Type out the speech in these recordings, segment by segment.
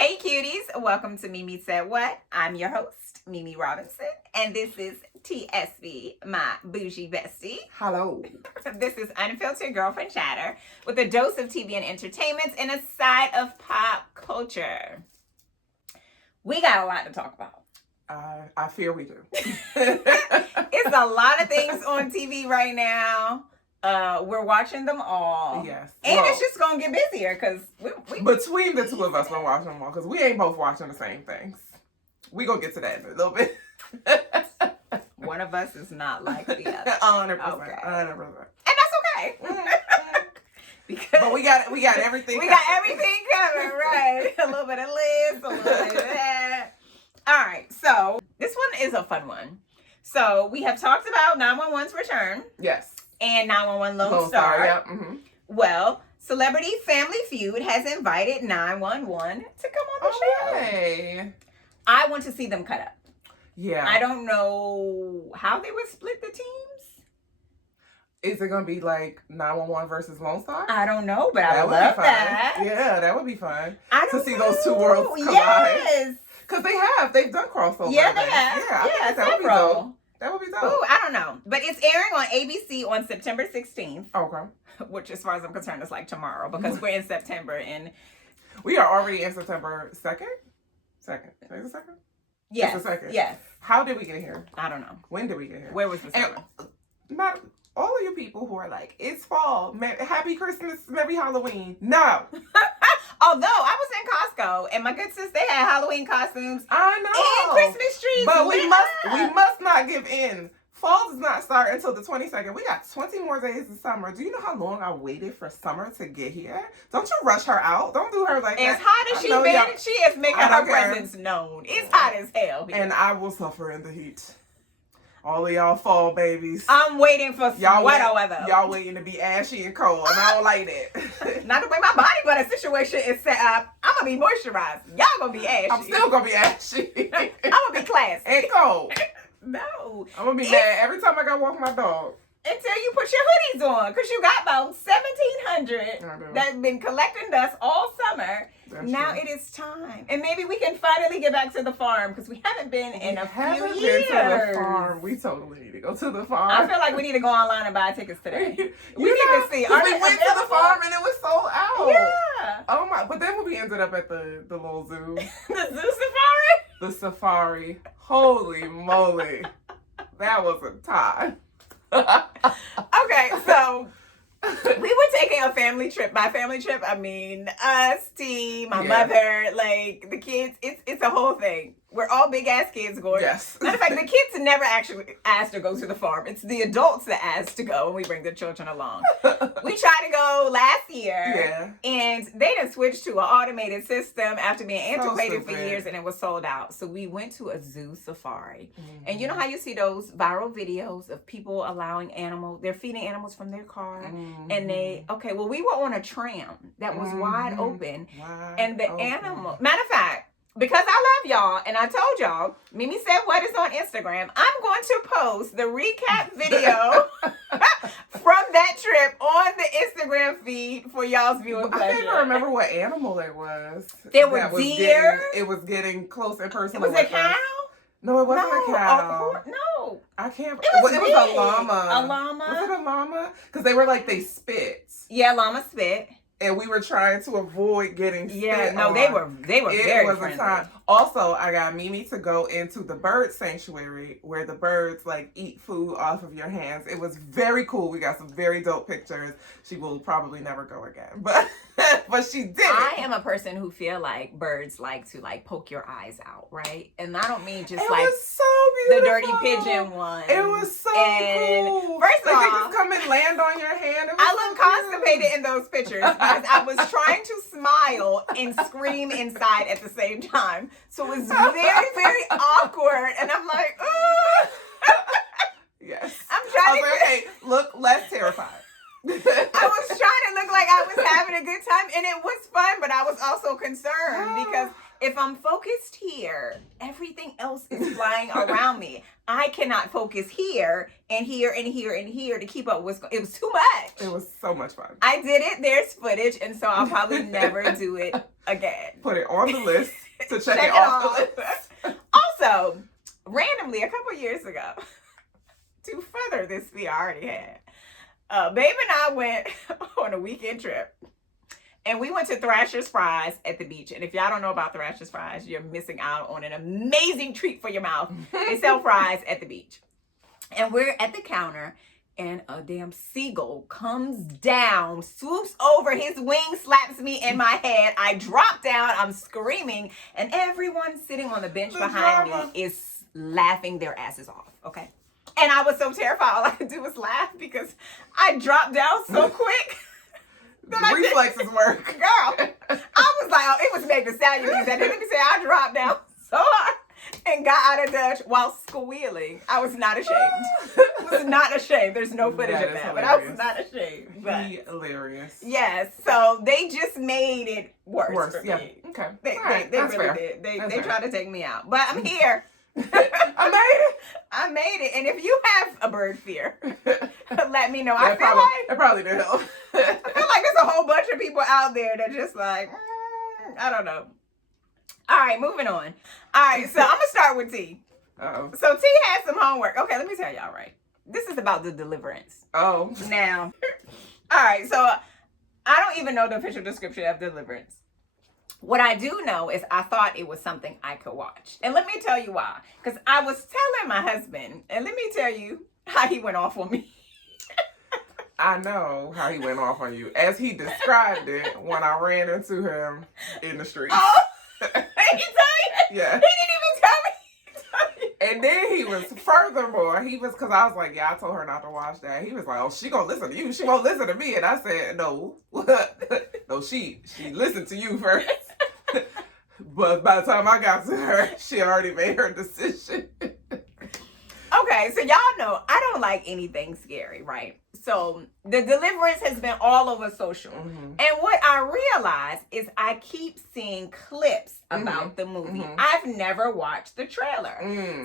Hey cuties, welcome to Mimi Said What. I'm your host, Mimi Robinson, and this is TSB, my bougie bestie. Hello. This is unfiltered girlfriend chatter with a dose of TV and entertainment and a side of pop culture. We got a lot to talk about. I fear we do. It's a lot of things on TV right now. We're watching them all. Yes. And it's just going to get busier because we between the two of us, we're watching them all because we ain't both watching the same things. We going to get to that in a little bit. One of us is not like the other. 100%. Okay. 100%. And that's okay. Because but we got everything We got everything covered, right? A little bit of this, a little bit of that. All right, so this one is a fun one. So we have talked about 911's return. Yes. And 911 Lone Star. Yeah. Mm-hmm. Well, Celebrity Family Feud has invited 911 to come on the show. Hey. I want to see them cut up. Yeah. I don't know how they would split the teams. Is it going to be like 911 versus Lone Star? I don't know, but I would love that. Yeah, that would be fun. To see those two worlds collide. Yes. Because they've done crossover. Yeah, they have. Yeah, I think that would be dope. That would be dope. Ooh, I don't know. But it's airing on ABC on September 16th. Okay. Which, as far as I'm concerned, is like tomorrow because we're in September and... We are already in September 2nd? Second. Is it 2nd? Yes. It's the 2nd. Yes. How did we get here? I don't know. When did we get here? Where was the summer? Not all of you people who are like, it's fall. Happy Christmas, Merry Halloween. No. Although I was in Costco and my good sis, they had Halloween costumes. I know. And Christmas trees. But we must not give in. Fall does not start until the 22nd. We got 20 more days of summer. Do you know how long I waited for summer to get here? Don't you rush her out. Don't do her like as that. Hot as she is making her presence known. It's hot as hell here. And I will suffer in the heat. All of y'all fall babies. I'm waiting for sweater weather. Y'all waiting to be ashy and cold, and I don't like that. Not the way my body butter situation is set up. I'm gonna be moisturized. Y'all gonna be ashy. I'm still gonna be ashy. I'm gonna be classy. And cold. No. I'm gonna be mad every time I gotta walk my dog. Until you put your hoodies on, because you got about 1,700 that's been collecting dust all summer. That's now true. It is time. And maybe we can finally get back to the farm, because we haven't been in a few years. Been to the farm. We totally need to go to the farm. I feel like we need to go online and buy tickets today. We need to see. We went to the farm and it was sold out. Yeah. Oh my! But then we ended up at the little zoo. The zoo safari? The safari. Holy moly. That was a time. Okay, so we were taking a family trip. By family trip, I mean us, T, my mother, like the kids. It's a whole thing. We're all big ass kids going. Yes. Matter of fact, the kids never actually asked to go to the farm. It's the adults that ask to go, and we bring the children along. We tried to go last year, and they done switched to an automated system after being antiquated for years, and it was sold out. So we went to a zoo safari, and you know how you see those viral videos of people allowing animals, they're feeding animals from their car, and we were on a tram that was wide open, and the animal, matter of fact, because I love y'all, and I told y'all, Mimi Said What is on Instagram. I'm going to post the recap video from that trip on the Instagram feed for y'all's viewing pleasure. I can't even remember what animal it was. There were deer. It was getting close and personal. It was a cow? No, it wasn't a cow. No. I can't. It was a llama. A llama? Was it a llama? Because they were like, they spit. Yeah, llama spit. And we were trying to avoid getting spit. Yeah, no, they were very friendly. Time. Also, I got Mimi to go into the bird sanctuary where the birds like eat food off of your hands. It was very cool. We got some very dope pictures. She will probably never go again, but she did. I am a person who feel like birds like to like poke your eyes out, right? And I don't mean just like so beautiful. The dirty pigeon one. It was so cool. First of all, they just come and land on your hand. I look constipated in those pictures because I was trying to smile and scream inside at the same time. So it was very, very awkward. And I'm like, yes. I'm trying okay, look less terrified. I was trying to look like I was having a good time, and it was fun, but I was also concerned because if I'm focused here, everything else is flying around me. I cannot focus here and here and here and here to keep up with what's going on. It was too much. It was so much fun. I did it. There's footage, and so I'll probably never do it again. Put it on the list to check it off the list. Also, randomly, a couple years ago, to further this we already had, Babe and I went on a weekend trip. And we went to Thrasher's Fries at the beach. And if y'all don't know about Thrasher's Fries, you're missing out on an amazing treat for your mouth. They sell fries at the beach. And we're at the counter, and a damn seagull comes down, swoops over, his wing slaps me in my head. I drop down, I'm screaming, and everyone sitting on the bench behind me is laughing their asses off, okay? And I was so terrified, all I could do was laugh because I dropped down so quick. Reflexes work. Girl, I was like, oh, it was making sound. You said, let me say, I dropped down so hard and got out of Dutch while squealing. I was not ashamed. There's no footage of that, but I was not ashamed. But hilarious. Yes, so they just made it worse for me. Okay. They really did. They tried to take me out, but I'm here. I made it. And if you have a bird fear, let me know. I probably did help. I feel like there's a whole bunch of people out there that just like, I don't know. All right, moving on. All right, so I'm gonna start with T. Uh-oh. So T has some homework. Okay, let me tell y'all, right? This is about the Deliverance. Oh. Now, all right, so I don't even know the official description of Deliverance. What I do know is I thought it was something I could watch. And let me tell you why. Because I was telling my husband, and let me tell you how he went off on me. I know how he went off on you. As he described it when I ran into him in the street. Oh, he told you? Yeah. He didn't even tell me. And then he was, furthermore, because I was like, yeah, I told her not to watch that. He was like, oh, she gonna listen to you. She won't listen to me. And I said, no. No, she listened to you first. But by the time I got to her, she already made her decision. Okay, so y'all know I don't like anything scary, right? So the Deliverance has been all over social. Mm-hmm. And what I realize is I keep seeing clips about the movie. Mm-hmm. I've never watched the trailer.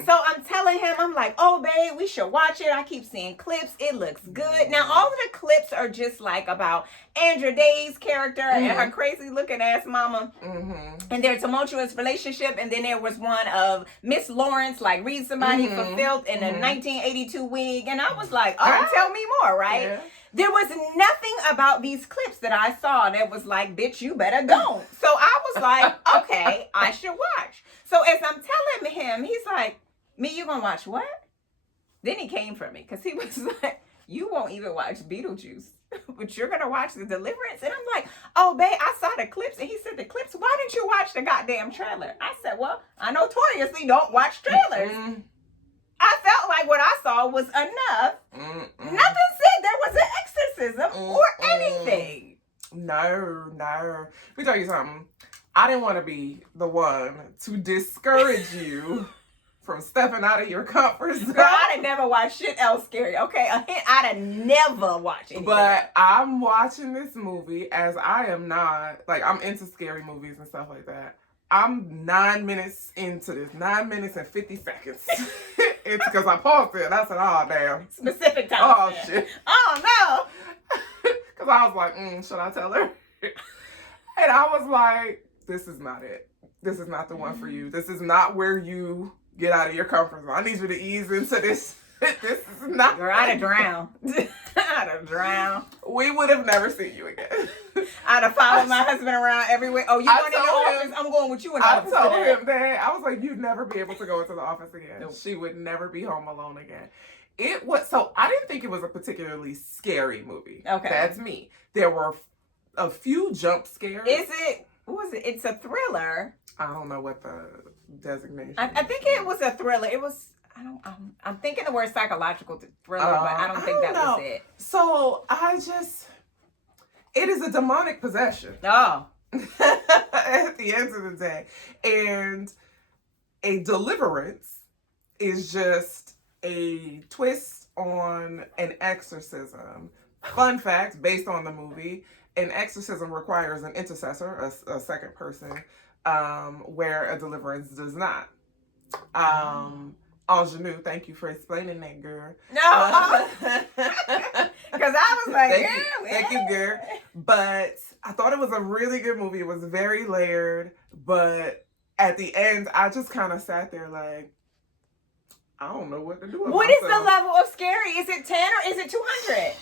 So I'm telling him, I'm like, oh, babe, we should watch it. I keep seeing clips. It looks good. Now, all of the clips are just like about Andra Day's character and her crazy looking ass mama and their tumultuous relationship. And then there was one of Miss Lawrence, like read somebody for filth in a 1982 wig. And I was like, oh, tell me more, right? Yeah. There was nothing about these clips that I saw that was like, bitch, you better go. So I was like, okay, I should watch. So as I'm telling him, he's like, me, you gonna watch what? Then he came for me because he was like, you won't even watch Beetlejuice, but you're gonna watch the Deliverance? And I'm like, oh, babe, I saw the clips. And he said, the clips? Why didn't you watch the goddamn trailer? I said, well, I notoriously don't watch trailers. I felt like what I saw was enough. Nothing said there was an exorcism or anything. No. Let me tell you something. I didn't want to be the one to discourage you from stepping out of your comfort zone. Girl, I'd have never watched shit else scary. Okay, a hint, I'd have never watched anything. But I'm watching this movie as I am not, like, I'm into scary movies and stuff like that. I'm 9 minutes into this, 9 minutes and 50 seconds. It's because I paused it and I said, oh, damn. Specific time. Oh, shit. Oh, no. Because I was like, should I tell her? And I was like, this is not it. This is not the one for you. This is not where you get out of your comfort zone. I need you to ease into this. This is not. Girl, I'd have drowned. I'd have drowned. We would have never seen you again. I'd have followed my husband around everywhere. Oh, you going to your office? I'm going with you in the office. I told him that. I was like, you'd never be able to go into the office again. Nope. She would never be home alone again. It was, so I didn't think it was a particularly scary movie. Okay. That's me. There were a few jump scares. Is it? What was it? It's a thriller. I don't know what the designation is. I think it was a thriller. It was, I'm thinking the word psychological thriller, but I don't think that was it. So it is a demonic possession. Oh. At the end of the day. And a deliverance is just a twist on an exorcism Fun fact, based on the movie, an exorcism requires an intercessor, a second person, where a deliverance does not. Aunjanue, thank you for explaining that, girl. No, because I was like, thank you, girl. But I thought it was a really good movie. It was very layered, but at the end, I just kind of sat there like, I don't know what to do. What is the level of scary? Is it 10 or is it 200?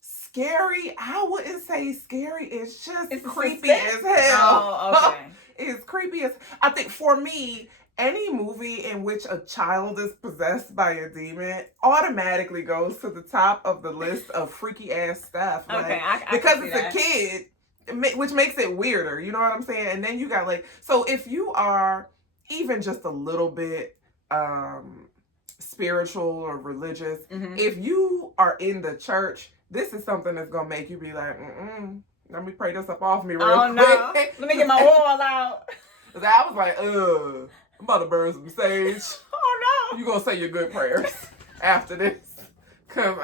Scary? I wouldn't say scary. It's just creepy as hell. Oh, okay. It's creepy as. I think for me, any movie in which a child is possessed by a demon automatically goes to the top of the list of freaky ass stuff. Okay, like, because it's a kid, which makes it weirder. You know what I'm saying? And then you got like, so if you are even just a little bit spiritual or religious, if you are in the church, this is something that's gonna make you be like, let me pray this up off me real quick. No. Let me get my oil out. I was like, I'm about to burn some sage. Oh no. You gonna say your good prayers after this. Cause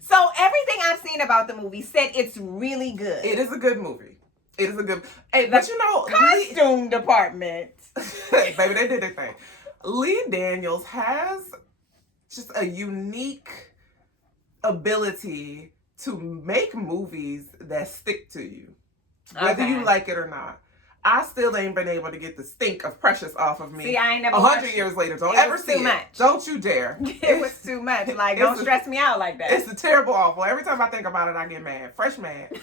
So everything I've seen about the movie said it's really good. It is a good movie. It is a good. Hey, but you know, costume department. Baby, they did their thing. Lee Daniels has just a unique ability to make movies that stick to you, whether you like it or not. I still ain't been able to get the stink of Precious off of me. See, I ain't never 100 years later. Don't ever see it. Much. Don't you dare. It was too much. Like, don't stress me out like that. It's a terrible awful. Every time I think about it, I get mad. Fresh mad.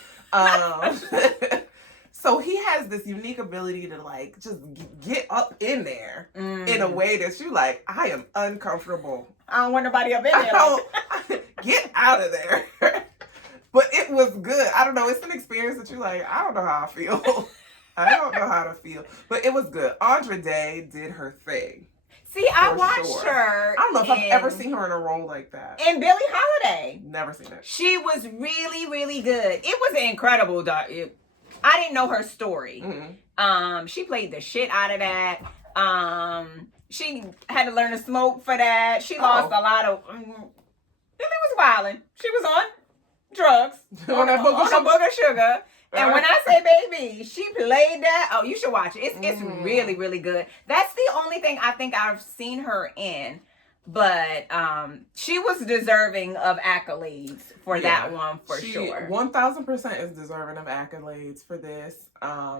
So he has this unique ability to like just get up in there in a way that you like, I am uncomfortable. I don't want nobody up in there. Get out of there. But it was good. I don't know. It's an experience that you like, I don't know how I feel. I don't know how to feel. But it was good. Andra Day did her thing. See, I watched her. I don't know if I've ever seen her in a role like that. And Billie Holiday. Never seen it. She was really, really good. It was incredible, dog. I didn't know her story. She played the shit out of that. She had to learn to smoke for that. She lost a lot of. Billie was wilding. She was on drugs. on a booger sugar. And when I say baby, she played that. Oh, you should watch it. It's really, really good. That's the only thing I think I've seen her in. But she was deserving of accolades for that one for sure. 1000% is deserving of accolades for this.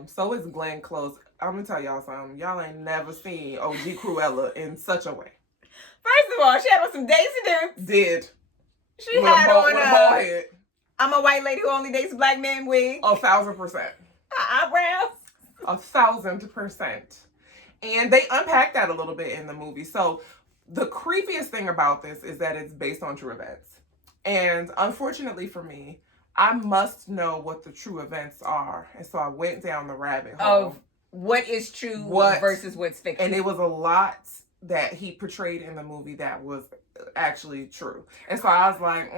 So is Glen Close. I'm gonna tell y'all something. Y'all ain't never seen OG Cruella in such a way. First of all, she had on some Daisy Dukes. Did. She had on a bald head. I'm a white lady who only dates black men wig. 1000%. Her eyebrows. 1000%. And they unpack that a little bit in the movie. So the creepiest thing about this is that it's based on true events. And unfortunately for me, I must know what the true events are. And so I went down the rabbit hole. Of what is true versus what's fiction. And it was a lot that he portrayed in the movie that was actually true. And so I was like,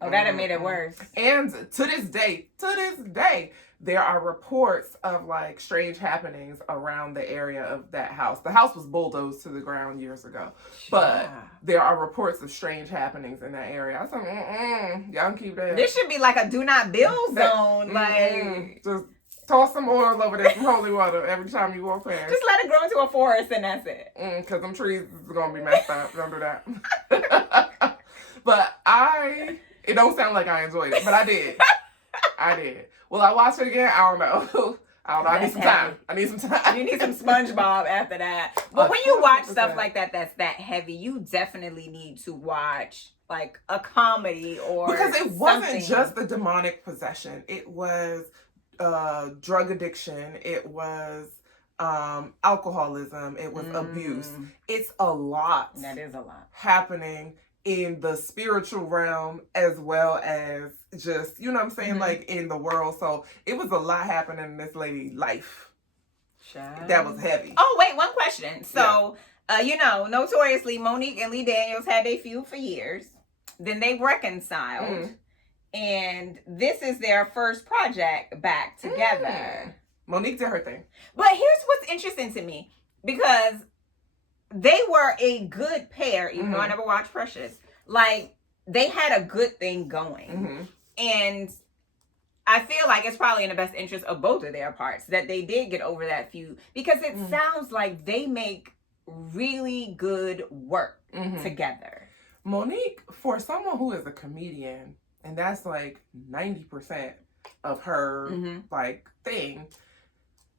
that made it worse. And to this day, there are reports of like strange happenings around the area of that house. The house was bulldozed to the ground years ago, but there are reports of strange happenings in that area. I was like, y'all can keep that. This should be like a do not build zone. Like, just toss some oil over there, some holy water every time you walk past. Just let it grow into a forest and that's it. Because them trees is going to be messed up. Don't do that. But it don't sound like I enjoyed it, but I did. I did. Will I watch it again? I don't know. I need some time. You need some SpongeBob after that. But when you watch stuff like that that's that heavy, you definitely need to watch like a comedy or because it wasn't just the demonic possession. It was drug addiction. It was alcoholism. It was abuse. It's a lot. That is a lot happening in the spiritual realm as well as just, you know what I'm saying, like in the world. So it was a lot happening in this lady's life. That was heavy. Oh, wait, one question. So, notoriously, Monique and Lee Daniels had their feud for years. Then they reconciled. And this is their first project back together. Monique did her thing. But here's what's interesting to me. Because they were a good pair, even though I never watched Precious. Like, they had a good thing going. And I feel like it's probably in the best interest of both of their parts that they did get over that feud, because it sounds like they make really good work together. Monique, for someone who is a comedian, and that's like 90% of her like thing,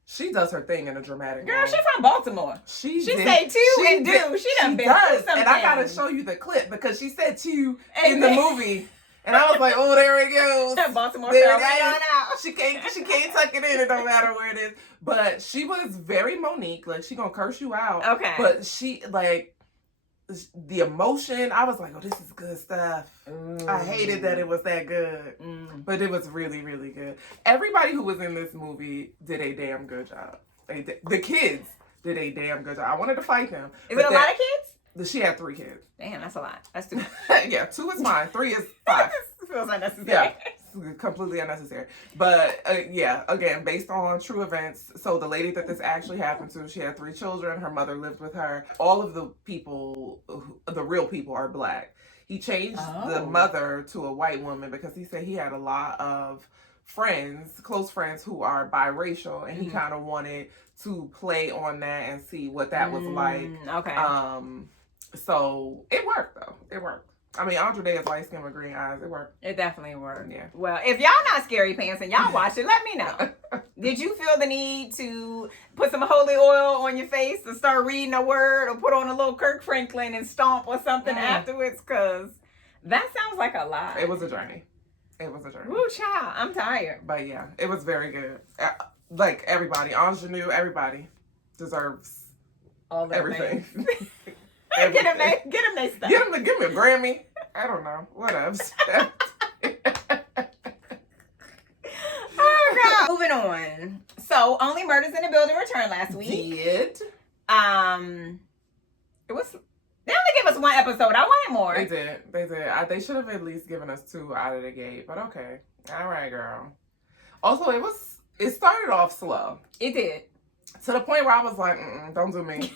she does her thing in a dramatic Girl, role. she's from Baltimore. She say two and do. She done been through something. And I gotta show you the clip because she said two in the movie. And I was like, oh, there it goes. Baltimore there fell right on out. She can't tuck it in. It don't matter where it is. But she was very Monique. Like, she gonna curse you out. Okay. But she, like, the emotion, I was like, oh, this is good stuff. I hated that it was that good. But it was really, really good. Everybody who was in this movie did a damn good job. The kids did a damn good job. I wanted to fight them. Is it a lot of kids? She had 3 kids. Damn, that's a lot. That's too much. Yeah, 2 is fine. 3 is 5. Feels unnecessary. Yeah, it's completely unnecessary. But yeah, again, based on true events. So the lady that this actually happened to, she had 3 children. Her mother lived with her. All of the people, the real people, are black. He changed the mother to a white woman because he said he had a lot of friends, close friends, who are biracial, and he kind of wanted to play on that and see what that was like. Okay. So it worked though. It worked. I mean, Andre is light skin with green eyes. It worked. It definitely worked. Yeah. Well, if y'all not scary pants and y'all watch it, let me know. Did you feel the need to put some holy oil on your face and start reading a word, or put on a little Kirk Franklin and stomp or something afterwards? Because that sounds like a lot. It was a journey. It was a journey. Woo, child. I'm tired. But yeah, it was very good. Like everybody, Aunjanue, everybody deserves all everything. Get them they stuff. Give me a Grammy. I don't know. What else? Oh God. Moving on. So, Only Murders in the Building returned last week. Did. It was. They only gave us 1 episode. I wanted more. They did. They should have at least given us 2 out of the gate. But okay. All right, girl. Also, it started off slow. It did. To the point where I was like, don't do me.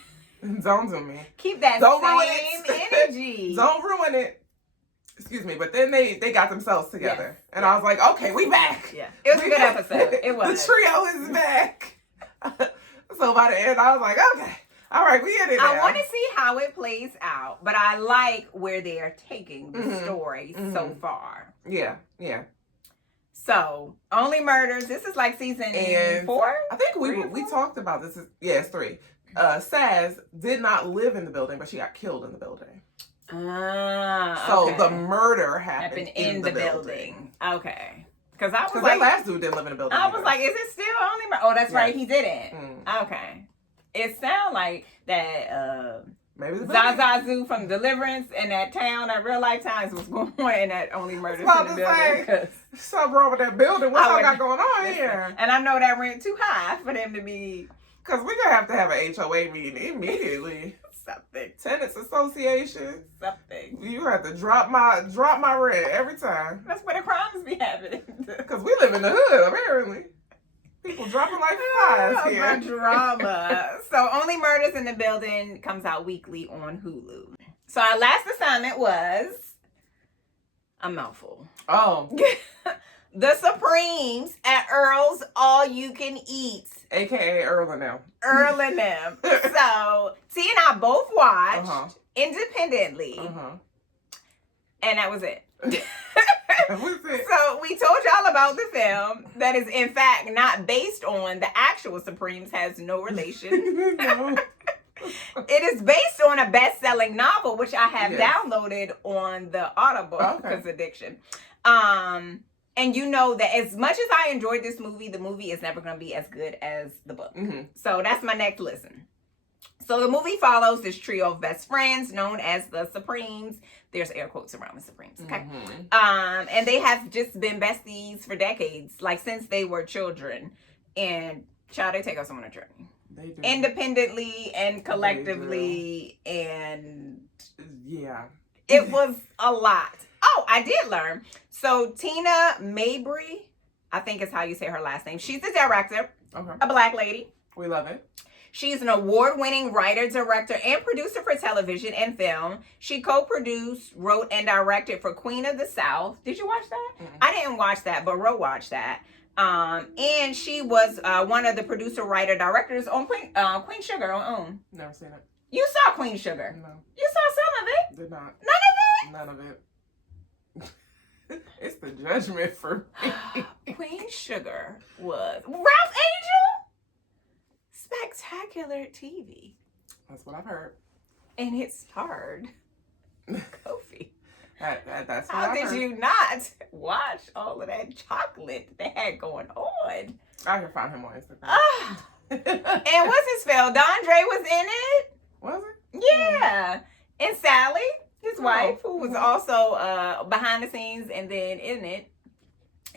Don't do me. Keep that same energy. Don't ruin it. Excuse me. But then they got themselves together. Yes. And I was like, okay, we back. Yeah. It was a good episode. It was. The trio is back. So by the end, I was like, okay. All right, we in it now. I want to see how it plays out. But I like where they are taking the story so far. Yeah. Yeah. So, Only Murders. This is like season 4? I think we talked about this. It's 3. Saz did not live in the building, but she got killed in the building. So the murder happened in the building. Okay. Because I was like, that last dude didn't live in the building. I was like, is it still Only Murders? Oh, that's right. He didn't. Okay. It sounds like that maybe the Zazu from Deliverance in that town, that real life times was going on in that Only Murders in the Building. Something wrong with that building. What's all got going on here? And I know that rent too high for them to be. Because we're going to have an HOA meeting immediately. Something. Tenants Association. Something. You have to drop my rent every time. That's where the crimes be happening. Because we live in the hood, apparently. People dropping like flies here. Drama. So Only Murders in the Building comes out weekly on Hulu. So our last assignment was a mouthful. Oh. The Supremes at Earl's All You Can Eat. AKA Earl and them. Earl and them. So T and I both watched independently. And that was it. So we told y'all about the film that is in fact not based on the actual Supremes, has no relation. No. It is based on a best-selling novel, which I have downloaded on the Audible because addiction. And you know that as much as I enjoyed this movie, the movie is never going to be as good as the book. So that's my next listen. So the movie follows this trio of best friends known as the Supremes. There's air quotes around the Supremes. Okay. And they have just been besties for decades, like since they were children. And child, they take us on a journey. They do. Independently and collectively. And yeah. It was a lot. Oh, I did learn. So Tina Mabry, I think is how you say her last name. She's the director. Okay. A black lady. We love it. She's an award-winning writer, director, and producer for television and film. She co-produced, wrote, and directed for Queen of the South. Did you watch that? Mm-hmm. I didn't watch that, but Ro watched that. And she was one of the producer, writer, directors on Queen Sugar on OWN. Never seen it. You saw Queen Sugar? No. You saw some of it? Did not. None of it? None of it. It's the judgment for me. Queen Sugar was Ralph Angel. Spectacular TV. That's what I've heard. And it starred Kofi. That's what How I've did heard. you not watch all of that chocolate they had going on? I can find him on Instagram. And what's his spell? Dondre was in it. Was it? Yeah. And Sally, his wife, who was also behind the scenes and then in it.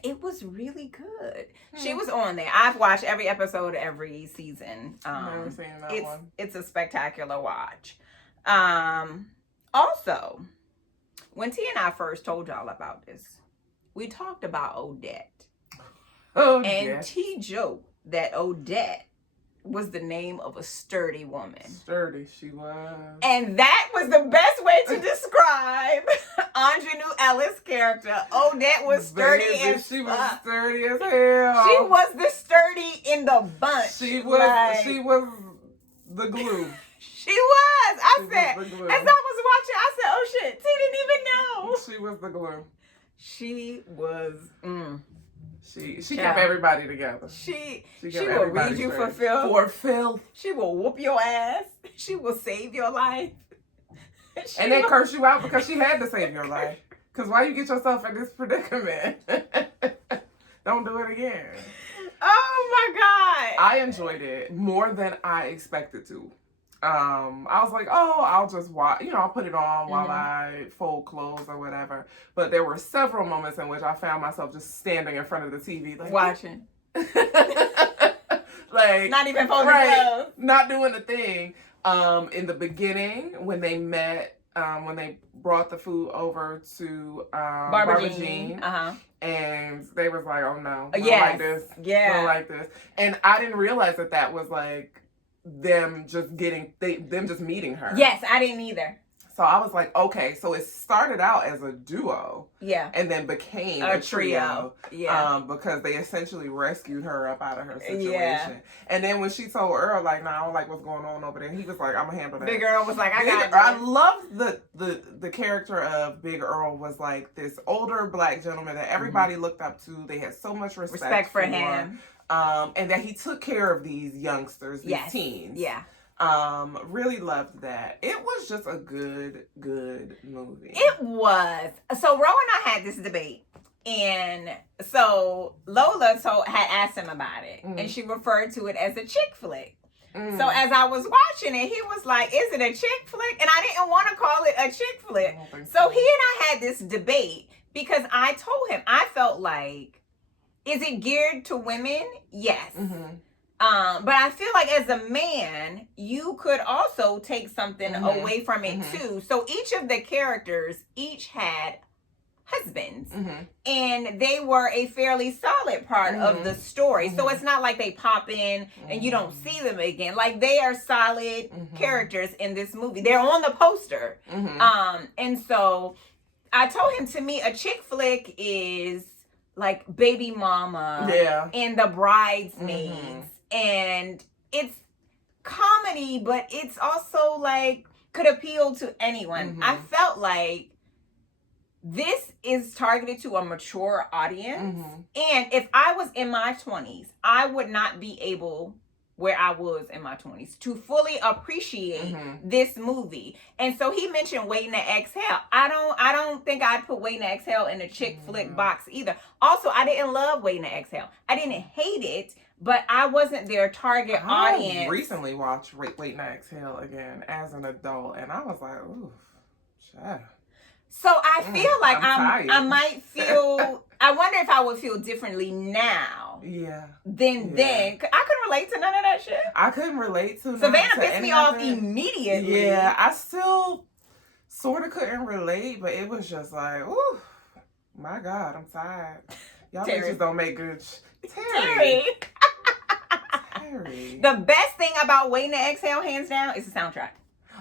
It was really good. She was on there. I've watched every episode, every season. Never seen that one. It's a spectacular watch. Also, when T and I first told y'all about this, we talked about Odette. And T joked that Odette was the name of a sturdy woman. Sturdy, she was. And that was the best way to describe Aunjanue Ellis' character. Odette was sturdy as she was sturdy as hell. She was the sturdy in the bunch. She was the glue. She was. I said, was the glue. as I was watching, I said, oh shit, T didn't even know. She was the glue. She was. She kept everybody together. She will read you for filth. She will whoop your ass. She will save your life. And they curse you out because she had to save your life. Because why you get yourself in this predicament? Don't do it again. Oh my God. I enjoyed it more than I expected to. I was like, oh, I'll just watch, I'll put it on while I fold clothes or whatever. But there were several moments in which I found myself just standing in front of the TV, like watching. Like not even folding clothes. Not doing a thing. In the beginning, when they met, when they brought the food over to Barbara Jean, and they was like, oh no, we don't like this. Yeah. We don't like this. And I didn't realize that was like them just meeting her. Yes, I didn't either. So I was like, okay, so it started out as a duo. Yeah. And then became a trio. Yeah. Because they essentially rescued her up out of her situation. Yeah. And then when she told Earl, like, I don't like what's going on over there, he was like, I'm going to handle that. Big Earl was like, I got it. I loved the character of Big Earl was like this older black gentleman that everybody looked up to. They had so much respect for him. And that he took care of these youngsters, these teens. Yeah. Really loved that. It was just a good movie. It was. So Ro and I had this debate. And so Lola had asked him about it. And she referred to it as a chick flick. So as I was watching it, he was like, is it a chick flick? And I didn't want to call it a chick flick. So he and I had this debate because I told him, I felt like, is it geared to women? Yes. But I feel like as a man, you could also take something away from it too. So each of the characters had husbands. And they were a fairly solid part of the story. So it's not like they pop in and you don't see them again. Like they are solid characters in this movie. They're on the poster. And so I told him, to me, a chick flick is like Baby Mama and The Bridesmaids. And it's comedy, but it's also like could appeal to anyone. I felt like this is targeted to a mature audience. And if I was in my 20s, I would not be able, where I was in my 20s, to fully appreciate this movie. And so he mentioned Waiting to Exhale. I don't think I'd put Waiting to Exhale in the chick flick box either. Also, I didn't love Waiting to Exhale. I didn't hate it, but I wasn't their target audience. I recently watched Waiting to Exhale again as an adult, and I was like, ooh, child. So I feel like I might feel, I wonder if I would feel differently now. Than then. I couldn't relate to none of that shit. I couldn't relate to Savannah pissed me off immediately. Yeah, I still sort of couldn't relate, but it was just like, ooh, my God, I'm tired. Y'all bitches don't make good. Terry. Very. The best thing about Waiting to Exhale, hands down, is the soundtrack.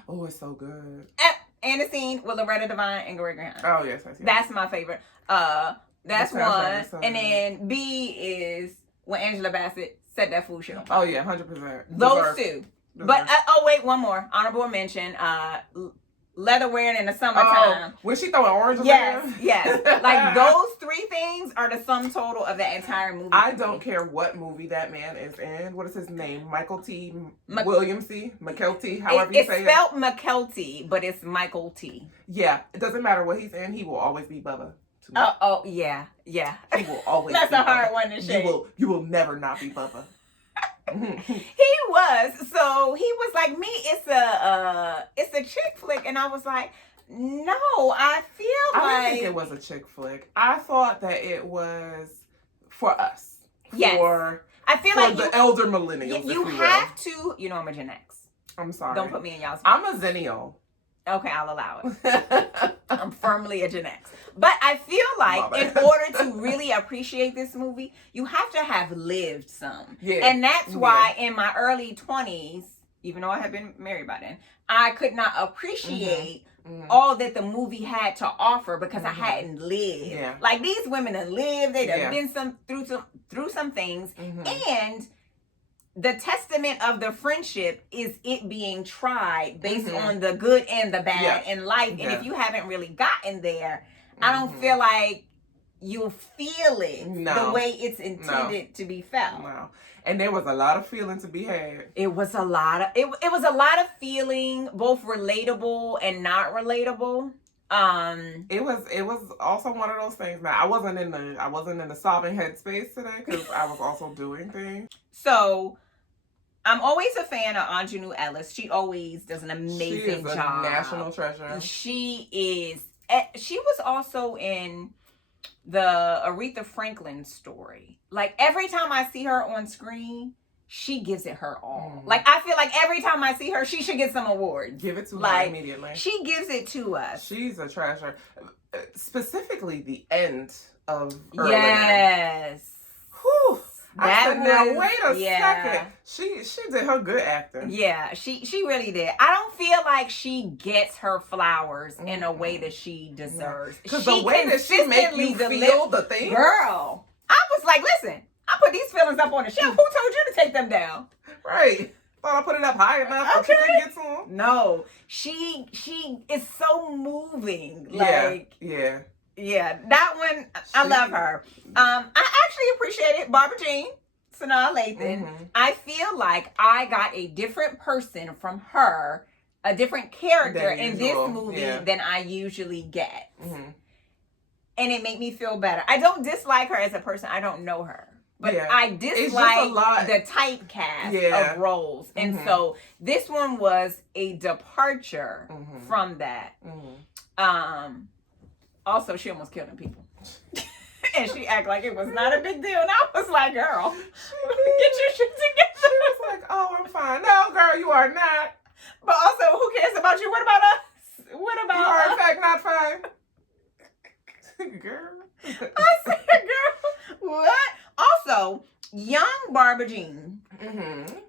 Oh, it's so good. And the scene with Loretta Devine and Gregory Hines. Oh, yes. That's my favorite. That's one. So and then B is when Angela Bassett set that food shit on fire. Oh, yeah, 100%. Those two. But, wait, one more. Honorable mention. Leather wearing in the summertime. Oh, when she throwing oranges Yes. Like, those three things are the sum total of the entire movie. I don't care what movie that man is in. What is his name? Michael T. Williamsy? McKelty? However you say it. It's spelled McKelty, but it's Michael T. Yeah. It doesn't matter what he's in. He will always be Bubba. Yeah. He will always That's be a hard Bubba. one to shake. You will never not be Bubba. He was. So he was like, me, it's a chick flick. And I was like, no, I don't think it was a chick flick. I thought that it was for us. Yes. I feel like the elder millennials. You have to, I'm a Gen X. I'm sorry. Don't put me in y'all's place. I'm a Zennial. Okay, I'll allow it. I'm firmly a Gen X. But I feel like in order to really appreciate this movie, you have to have lived some. Yeah. And that's why in my early 20s, even though I had been married by then, I could not appreciate all that the movie had to offer because I hadn't lived. Yeah. Like, these women have lived. They'd have been through some things. And the testament of the friendship is it being tried based on the good and the bad in life. And if you haven't really gotten there, I don't feel like you'll feel it the way it's intended to be felt. No. And there was a lot of feeling to be had. It was a lot of feeling, both relatable and not relatable. It was also one of those things. Now, I wasn't in the sobbing headspace today because I was also doing things. So, I'm always a fan of Aunjanue Ellis. She always does an amazing job. She is a national treasure. She is. She was also in the Aretha Franklin story. Like, every time I see her on screen, she gives it her all. Like, I feel like every time I see her, she should get some awards. Give it to her immediately. She gives it to us. She's a treasure. Specifically, the end of Earl. Yes. Whew. Now wait a second. She did her good acting. Yeah, she really did. I don't feel like she gets her flowers in a way that she deserves. Because the way that she make you feel the thing. Girl, I was like, listen, I put these feelings up on the shelf. Who told you to take them down? Right. Thought I put it up high enough so she couldn't get to them. No, she is so moving. Like, yeah, that one, I love her. I actually appreciated Barbara Jean, Sanaa Lathan. I feel like I got a different person from her, a different character in this movie than I usually get. And it made me feel better. I don't dislike her as a person. I don't know her. But I dislike the typecast of roles. And so this one was a departure from that. Also, she almost killed them people. And she acted like it was not a big deal. And I was like, girl, get your shit together. She was like, oh, I'm fine. No, girl, you are not. But also, who cares about you? What about us? What about you are, in fact, not fine. Girl. I said, girl, what? Also, young Barbara Jean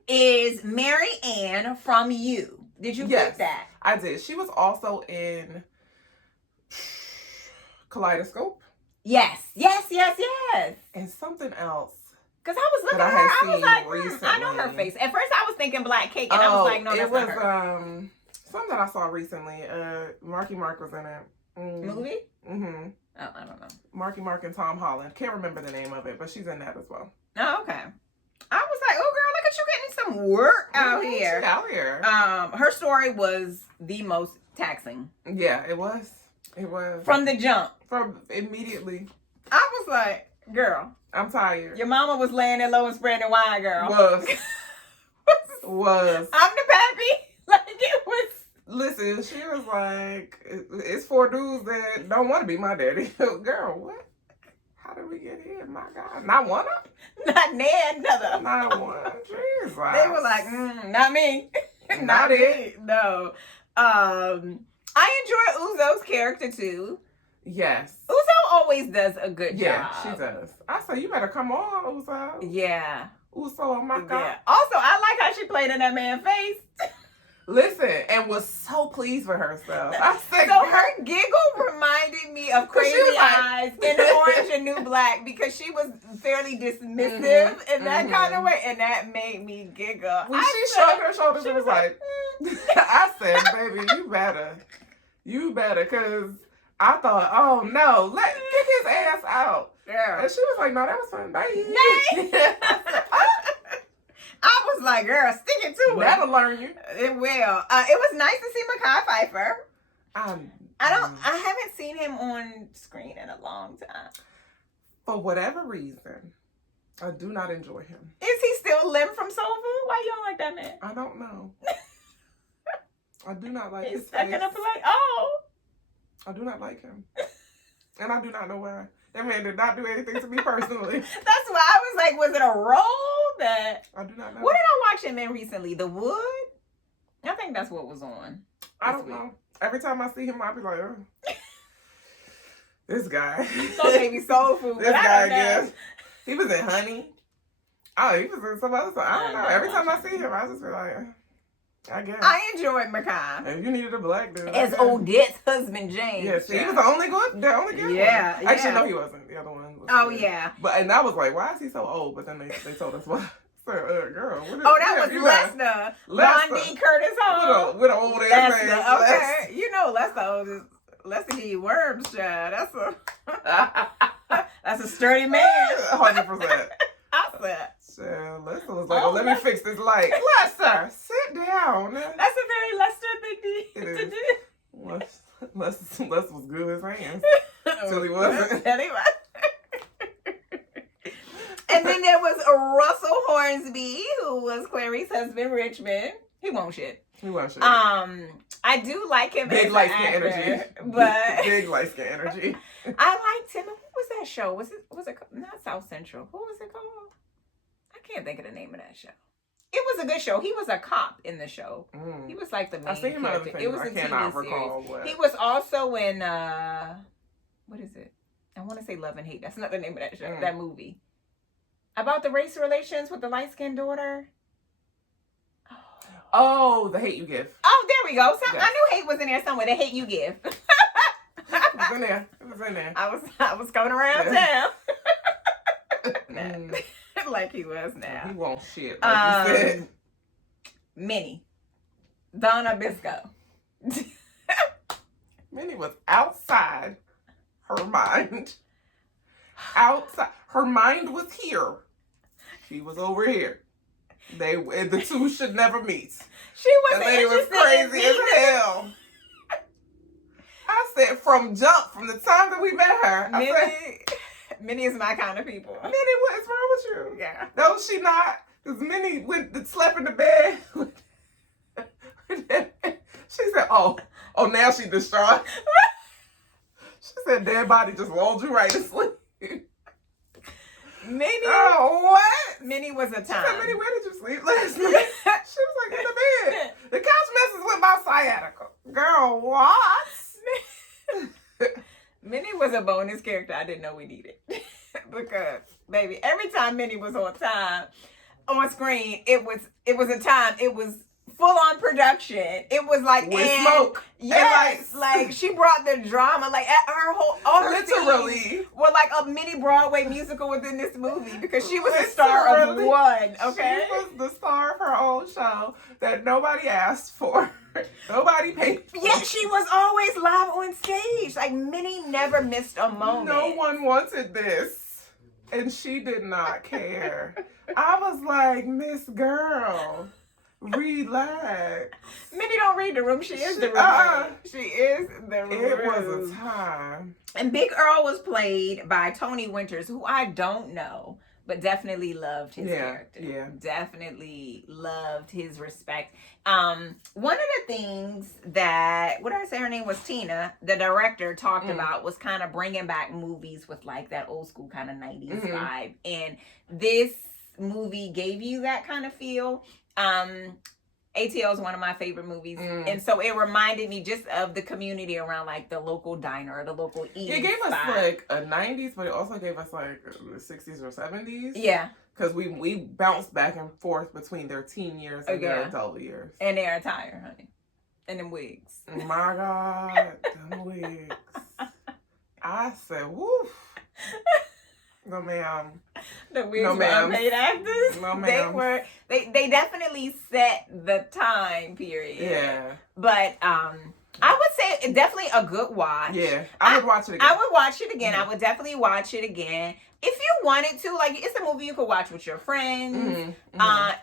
is Mary Ann from You. Did you get that? I did. She was also in Kaleidoscope. Yes. And something else. Because I was looking at her, I was like, I know her face. At first, I was thinking Black Cake, and I was like, no, that's not her. Something that I saw recently. Marky Mark was in it. Movie? Oh, I don't know. Marky Mark and Tom Holland. Can't remember the name of it, but she's in that as well. Oh, okay. I was like, oh, girl, look at you getting some work out here. She's out here. Her story was the most taxing. Yeah, it was. It was. From the jump. From immediately. I was like, girl. I'm tired. Your mama was laying there low and spreading wine, girl. Was. I'm the pappy. Like, it was. Listen, she was like, it's 4 dudes that don't want to be my daddy. Girl, what? How did we get here? My God. Not one of them? Not Ned, another. Not one. Jesus. They were like, not me. Not it. No. I enjoy Uzo's character, too. Yes. Uzo always does a good job. Yeah, she does. I say, you better come on, Uzo. Yeah. Uso, oh my God. Yeah. Also, I like how she played in that man's face. Listen, and was so pleased with herself. I said, so her giggle reminded me of Crazy Eyes in Orange-A-New Black because she was fairly dismissive in that kind of way, and that made me giggle. When she showed her shoulders, she was like, I said, baby, you better, because I thought, oh no, get his ass out. Yeah. And she was like, no, that was fun. Bye. I was like, girl, stick it to it. That'll learn you. It will. It was nice to see Mekhi Phifer. I haven't seen him on screen in a long time. For whatever reason, I do not enjoy him. Is he still Lim from Soul Food? Why you don't like that man? I don't know. I do not like his face. He's second up like, oh. I do not like him. And I do not know why. That man did not do anything to me personally. That's why I was like, was it a role that... I do not know. What did I watch him in recently? The Wood? I think that's what was on. I don't know. Every time I see him, I'll be like, oh. This guy. So maybe Soul Food. This guy, I guess. He was in Honey. Oh, he was in some other stuff. I don't know. Every time I see him, I just be like, I guess. I enjoyed Mekhi. And you needed a black dude. As Odette's husband, James. Yes, he was the only good yeah, one. Actually, no, he wasn't. The other one was Oh, good. Yeah. And I was like, why is he so old? But then they told us why. So, girl, what is that was Lester. Blondie Curtis Hall. With an old ass name. Okay. Lester. You know Lester oldest. Lester give you worms, child. That's a sturdy man. 100%. I said. Child, Lester was like, let me fix this light. Lester, sit down. That's a very Lester thing to do. Lester was good with his hands. Till he wasn't. And then there was Russell Hornsby, who was Clarice's husband, Richmond. He won't shit. I do like him big as light an skin actor, energy. but big light skin energy. I liked him. What was that show? Was it not South Central? What was it called? I can't think of the name of that show. It was a good show. He was a cop in the show. He was like the main character. It was a TV series. He was also in what is it? I want to say Love and Hate. That's not the name of that show. That movie about the race relations with the light-skinned daughter. Oh, The Hate You Give. Oh, there we go. I knew Hate was in there somewhere. The Hate You Give. It was in there. I was going around town. Like he was now. He won't shit. Like you said. Minnie. Donna Bisco. Minnie was outside her mind. Outside. Her mind was here. She was over here. The two should never meet. She was crazy as hell. I said from the time that we met her. Minnie is my kind of people. Minnie, what is wrong with you? Yeah. No, she not. Because Minnie slept in the bed. She said, oh, now she distraught. She said, dead body just lulled you right to sleep. Minnie? Oh, what? Minnie was a time. She said, Minnie, where did you sleep last night? She was like, in the bed. The couch messes with my sciatica. Girl, what? Minnie was a bonus character I didn't know we needed. Because, baby, every time Minnie was on screen, it was a time. It was full-on production. It was like with smoke. Yes, like she brought the drama. Like all her literally scenes were like a mini Broadway musical within this movie because she was the star of one. Okay, she was the star of her own show that nobody asked for. Nobody paid for. Yet she was always live on stage. Like Minnie never missed a moment. No one wanted this, and she did not care. I was like, Miss Girl. Relax. Minnie don't read the room. She is the room. She is the room. It was a time. And Big Earl was played by Tony Winters, who I don't know, but definitely loved his character. Yeah. Definitely loved his respect. One of the things that, what did I say her name was? Tina, the director, talked about was kind of bringing back movies with like that old school kind of 90s vibe. And this movie gave you that kind of feel. ATL is one of my favorite movies, and so it reminded me just of the community around like the local diner or the local eating It gave spot. us like a 90s, but it also gave us like the 60s or 70s. Yeah. Because we bounced back and forth between their teen years and their adult years. And their attire, honey. And them wigs. My God, them wigs. I said, woof. No, ma'am. The wigs were unpaid actors. No, ma'am. They definitely set the time period. Yeah. But I would say it's definitely a good watch. Yeah. I would watch it again. I would watch it again. I would definitely watch it again. If you wanted to, like, it's a movie you could watch with your friends.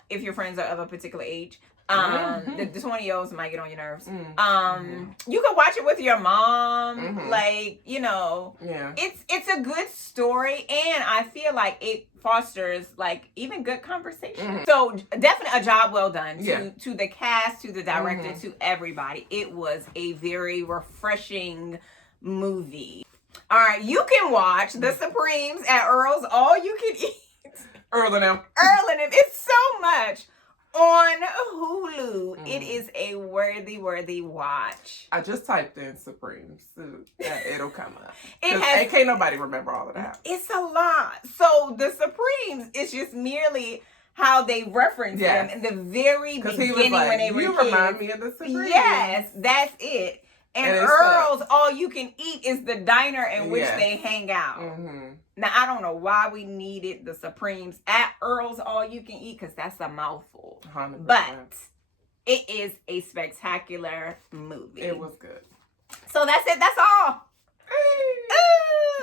If your friends are of a particular age. The 20-year-olds might get on your nerves. You could watch it with your mom. Like, you know, it's a good story, and I feel like it fosters like even good conversation. So definitely a job well done to the cast, to the director, to everybody. It was a very refreshing movie. All right, you can watch The Supremes at Earl's All You Can Eat. Earl and them. It's so much on Hulu. It is a worthy watch. I just typed in Supremes. It'll come up. Can't nobody remember all of that. It's a lot. So The Supremes is just merely how they reference them in the very beginning when they were kids. You remind me of The Supremes. Yes, that's it. And Earl's All You Can Eat is the diner in which they hang out. Now, I don't know why we needed The Supremes at Earl's All You Can Eat, because that's a mouthful. 100%. But it is a spectacular movie. It was good. So that's it. That's all.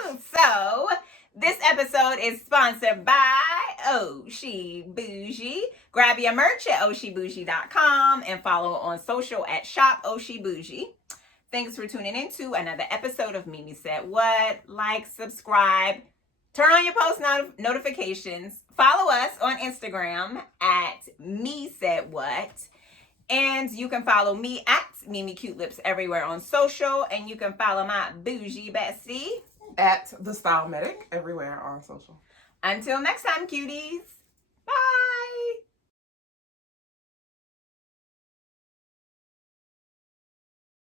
Ooh. So this episode is sponsored by Oshi Bougie. Grab your merch at oshibougie.com and follow on social at Shop Oshi Bougie. Thanks for tuning in to another episode of Mimi Said What. Like, subscribe, turn on your post notifications. Follow us on Instagram at Me Said What. And you can follow me at Mimi Cute Lips everywhere on social. And you can follow my bougie bestie at The Style Medic everywhere on social. Until next time, cuties. Bye.